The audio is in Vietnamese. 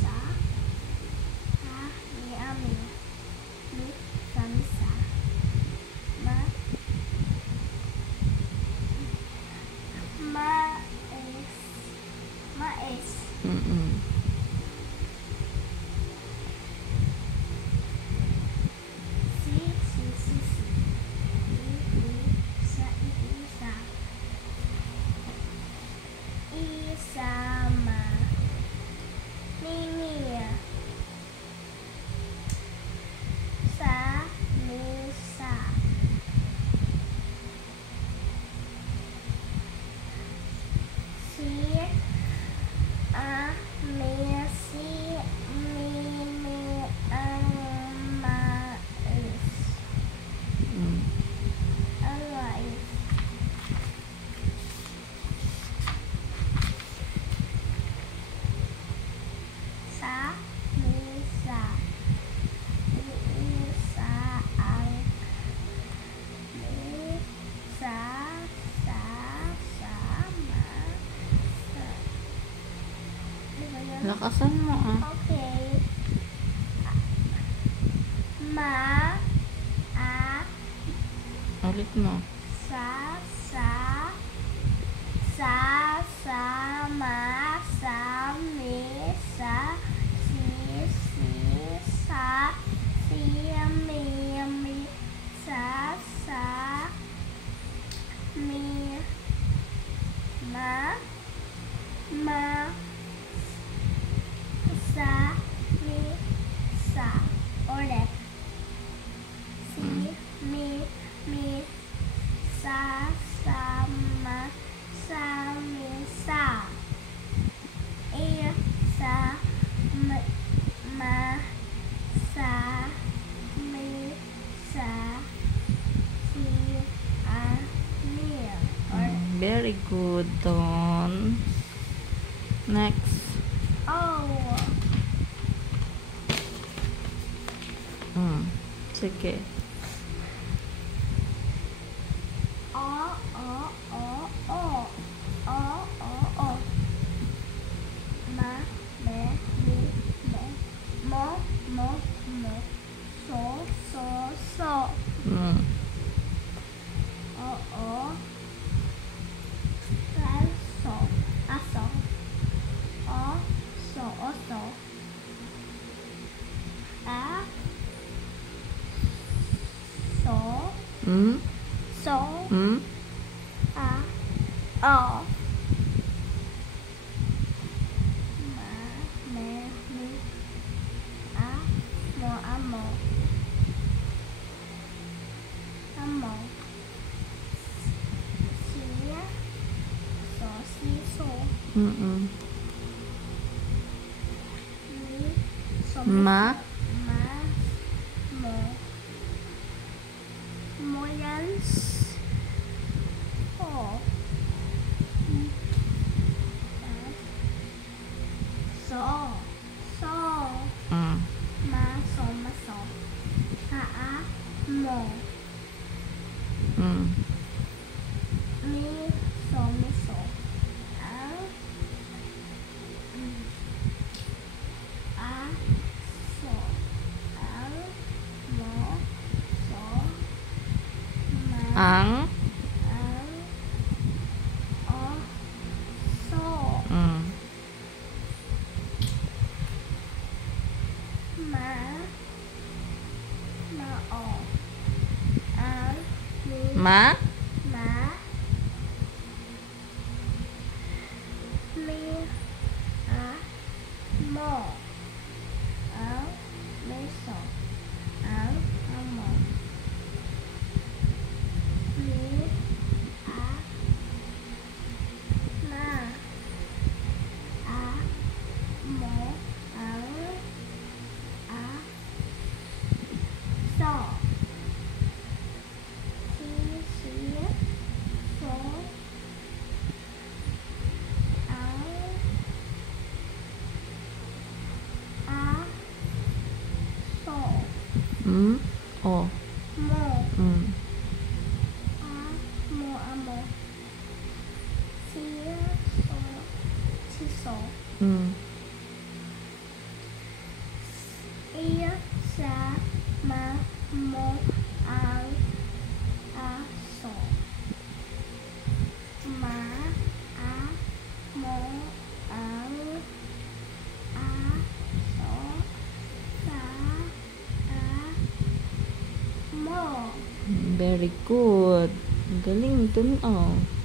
sa a mi a mi mi sa mi sa ma ma is ma is si si si si i sa isama mi mi sa mi sa si a mi si mi mi ang ma is alive sa mi sa isa ang mi sa sama sa di ba yun? Lakasan mo Okay. Ma a Ulit mo. sa ma sa mi sa si sa si mi sa mi ma sa mi sa ulit si mi sa ma sa mi sa sa ma sa mi sa si a mi or Very good, Don. Next. oh Sige. ma me mi me mo so aso oso a so a o ma me mi a mo amo si so Mm-mm. mi so Ma. mo yan so maso mo mi so ang so ang mo so ma Ang. o so ma o ang mi Ma. mi mo ang meso ang amo mi ma mo ang so si so O. mo mo amo si so No. Very good. Galing dun, oh.